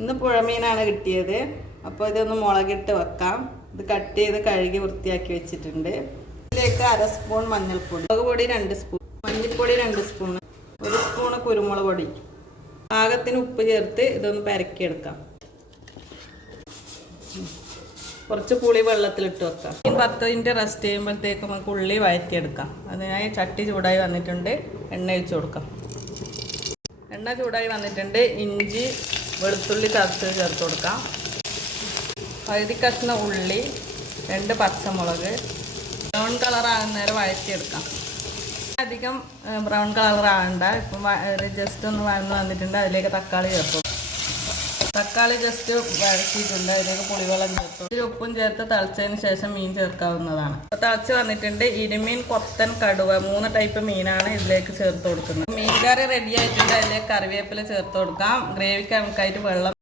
ഇന്ന് പുഴമീനാണ് കിട്ടിയത്. അപ്പോൾ ഇതൊന്ന് മുളകിട്ട് വെക്കാം. ഇത് കട്ട് ചെയ്ത് കഴുകി വൃത്തിയാക്കി വെച്ചിട്ടുണ്ട്. ഇതിലേക്ക് 1/2 സ്പൂൺ മഞ്ഞൾപ്പൊടി, മുളക് പൊടി 2 സ്പൂൺ, മല്ലിപ്പൊടി 2 സ്പൂൺ, 1 സ്പൂൺ കുരുമുളക് പൊടി, പാകത്തിന് ഉപ്പ് ചേർത്ത് ഇതൊന്ന് പരക്കിയെടുക്കാം. കുറച്ച് പുളി വെള്ളത്തിലിട്ട് വെക്കാം. 10 മിനിറ്റ് റെസ്റ്റ് ചെയ്യുമ്പോഴത്തേക്ക് നമുക്ക് ഉള്ളി വഴറ്റിയെടുക്കാം. അതിനായി ചട്ടി ചൂടായി വന്നിട്ടുണ്ട്. എണ്ണ ഒഴിച്ച് കൊടുക്കാം. എണ്ണ ചൂടായി വന്നിട്ടുണ്ട്. ഇഞ്ചി വെളുത്തുള്ളി ചതച്ച് ചേർത്ത് കൊടുക്കാം. പകുതി കഷ്ണം ഉള്ളി, 2 പച്ചമുളക്, ബ്രൗൺ കളർ ആകുന്ന നേരം വഴറ്റിയെടുക്കാം. അധികം ബ്രൗൺ കളർ ആകണ്ട. ഇപ്പം ജസ്റ്റ് ഒന്ന് വഴന്ന് വന്നിട്ടുണ്ട്. അതിലേക്ക് തക്കാളി ചേർത്ത്. തക്കാളി ജസ്റ്റ് വഴറ്റിയിട്ടുണ്ട്. അതിലേക്ക് പുളിവെള്ളം ചേർത്തു. ഇതിൽ ഉപ്പും ചേർത്ത് തിളച്ചതിന് ശേഷം മീൻ ചേർക്കാവുന്നതാണ്. അപ്പോൾ തിളച്ച് വന്നിട്ടുണ്ട്. ഇരുമീൻ, കൊത്തൻ, കടുവ 3 ടൈപ്പ് മീനാണ് ഇതിലേക്ക് ചേർത്ത് കൊടുക്കുന്നത്. മീൻ കറി റെഡി ആയിട്ടുണ്ട്. അതിലേക്ക് കറിവേപ്പില ചേർത്ത് കൊടുക്കാം. ഗ്രേവിക്ക് കണക്കായിട്ട് വെള്ളം